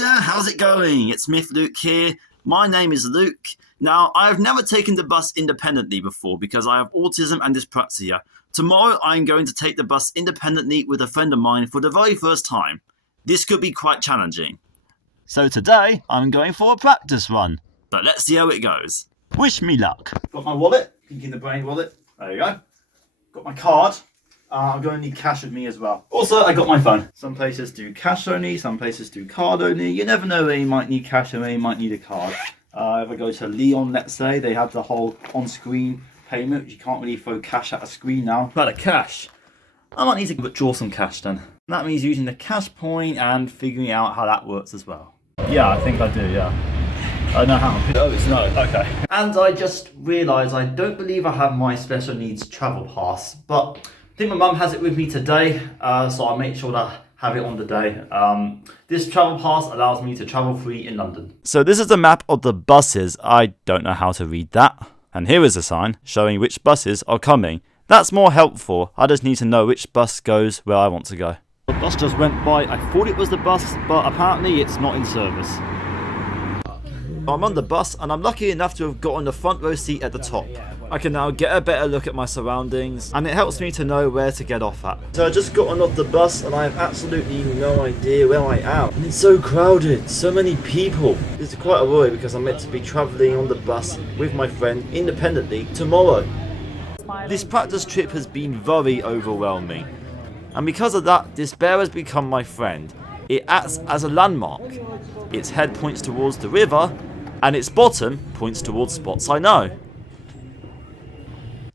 there, how's it going? It's MiffedLuke here. My name is Luke. Now, I have never taken the bus independently before because I have autism and dyspraxia. Tomorrow, I'm going to take the bus independently with a friend of mine for the very first time. This could be quite challenging. So today, I'm going for a practice run. But let's see how it goes. Wish me luck. Got my wallet, Pinky in the Brain wallet. There you go. Got my card. I'm going to need cash with me as well. Also, I got my phone. Some places do cash only, some places do card only. You never know where you might need cash and where you might need a card. If I go to Leon, let's say, they have the whole on-screen payment. You can't really throw cash at a screen now. But cash, I might need to withdraw some cash then. That means using the cash point and figuring out how that works as well. Yeah, I think I do, yeah. I know how. Oh, it's no, okay. And I just realised I don't believe I have my special needs travel pass, but I think my mum has it with me today, so I'll make sure that I have it on the day. This travel pass allows me to travel free in London. So this is the map of the buses. I don't know how to read that. And here is a sign showing which buses are coming. That's more helpful. I just need to know which bus goes where I want to go. The bus just went by. I thought it was the bus, but apparently it's not in service. I'm on the bus and I'm lucky enough to have gotten the front row seat at the top. I can now get a better look at my surroundings and it helps me to know where to get off at. So I just gotten off the bus and I have absolutely no idea where I am. And it's so crowded, so many people. It's quite a worry because I'm meant to be travelling on the bus with my friend independently tomorrow. This practice trip has been very overwhelming. And because of that, despair has become my friend. It acts as a landmark. Its head points towards the river and its bottom points towards spots I know.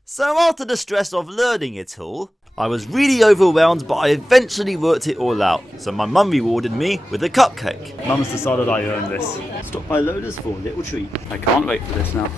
So after the stress of learning it all, I was really overwhelmed, but I eventually worked it all out. So my mum rewarded me with a cupcake. Mum's decided I earned this. Stop by Loaders for a little treat. I can't wait for this now.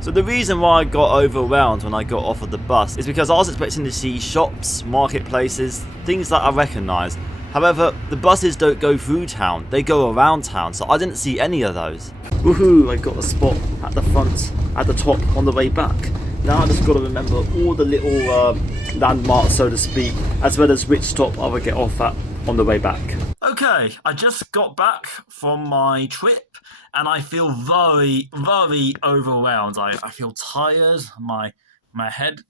So the reason why I got overwhelmed when I got off of the bus is because I was expecting to see shops, marketplaces, things that I recognised. However, the buses don't go through town, they go around town, so I didn't see any of those. Woohoo, I got a spot at the front, at the top, on the way back. Now I just got to remember all the little landmarks, so to speak, as well as which stop I will get off at on the way back. Okay, I just got back from my trip and I feel very, very overwhelmed. I feel tired, my head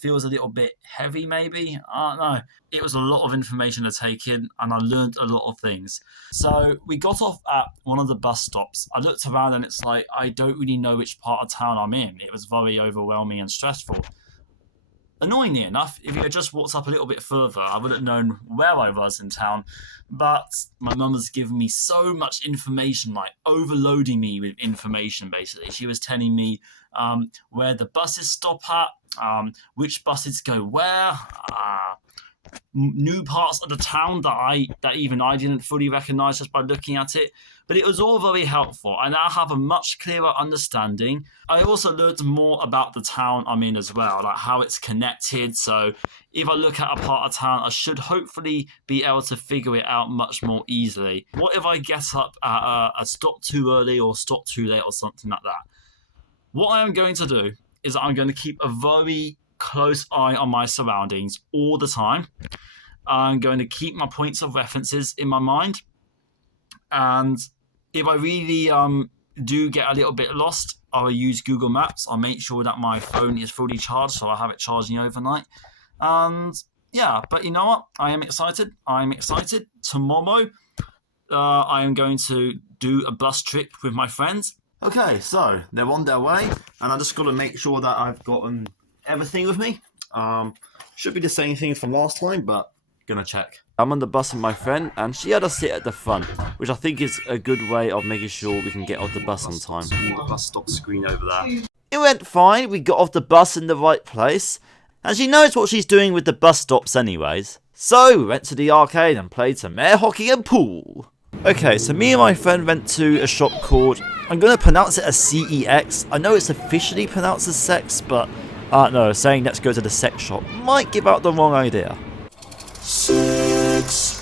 feels a little bit heavy maybe. I don't know. It was a lot of information to take in and I learned a lot of things. So we got off at one of the bus stops. I looked around and it's like I don't really know which part of town I'm in. It was very overwhelming and stressful. Annoyingly enough, if you had just walked up a little bit further, I would have known where I was in town. But my mum has given me so much information, like overloading me with information, basically. She was telling me where the buses stop at, which buses go where, new parts of the town that even I didn't fully recognise just by looking at it. But it was all very helpful. I now have a much clearer understanding. I also learned more about the town I'm in as well, like how it's connected. So if I look at a part of town, I should hopefully be able to figure it out much more easily. What if I get up at a stop too early or stop too late or something like that? What I am going to do is I'm going to keep a very close eye on my surroundings all the time. I'm going to keep my points of references in my mind. And if I really do get a little bit lost, I'll use Google Maps. I'll make sure that my phone is fully charged, so I have it charging overnight. And yeah, but you know what? I am excited. I'm excited. Tomorrow, I am going to do a bus trip with my friends. Okay, so they're on their way, and I just got to make sure that I've gotten everything with me. Should be the same thing from last time, but gonna check. I'm on the bus with my friend and she had us sit at the front, which I think is a good way of making sure we can get off the bus on time. The bus stop screen over there. It went fine, we got off the bus in the right place, and she knows what she's doing with the bus stops anyways. So we went to the arcade and played some air hockey and pool. Okay, so me and my friend went to a shop called, I'm going to pronounce it as CEX. I know it's officially pronounced as sex, but no, saying let's go to the sex shop might give out the wrong idea.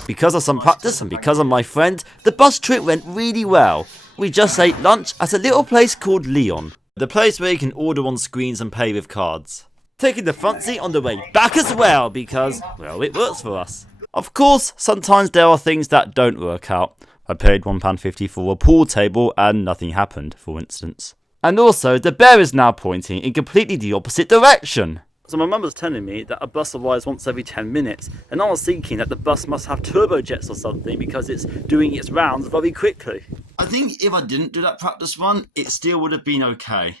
Because of some practice and because of my friend, the bus trip went really well. We just ate lunch at a little place called Leon, the place where you can order on screens and pay with cards. Taking the front seat on the way back as well because, well, it works for us. Of course, sometimes there are things that don't work out. I paid £1.50 for a pool table and nothing happened, for instance. And also, the bear is now pointing in completely the opposite direction. So my mum was telling me that a bus arrives once every 10 minutes, and I was thinking that the bus must have turbojets or something because it's doing its rounds very quickly. I think if I didn't do that practice run, it still would have been okay.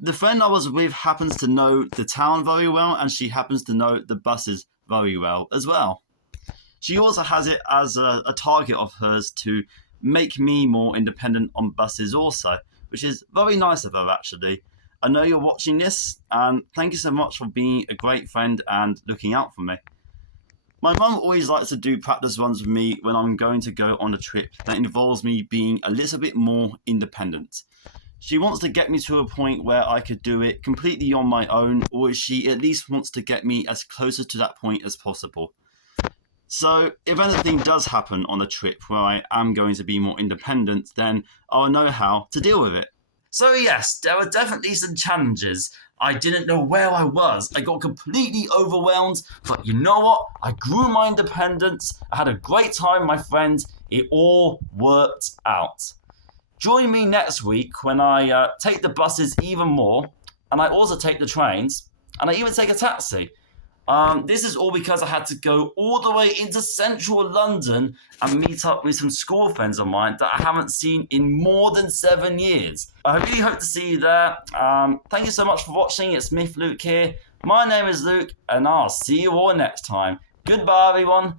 The friend I was with happens to know the town very well, and she happens to know the buses very well as well. She also has it as a target of hers to make me more independent on buses also, which is very nice of her actually. I know you're watching this, and thank you so much for being a great friend and looking out for me. My mum always likes to do practice runs with me when I'm going to go on a trip that involves me being a little bit more independent. She wants to get me to a point where I could do it completely on my own, or she at least wants to get me as closer to that point as possible. So if anything does happen on a trip where I am going to be more independent, then I'll know how to deal with it. So yes, there were definitely some challenges. I didn't know where I was. I got completely overwhelmed, but you know what? I grew my independence. I had a great time, my friends. It all worked out. Join me next week when I take the buses even more, and I also take the trains, and I even take a taxi. This is all because I had to go all the way into central London and meet up with some school friends of mine that I haven't seen in more than 7 years. I really hope to see you there. Thank you so much for watching. It's MiffedLuke here. My name is Luke, and I'll see you all next time. Goodbye, everyone.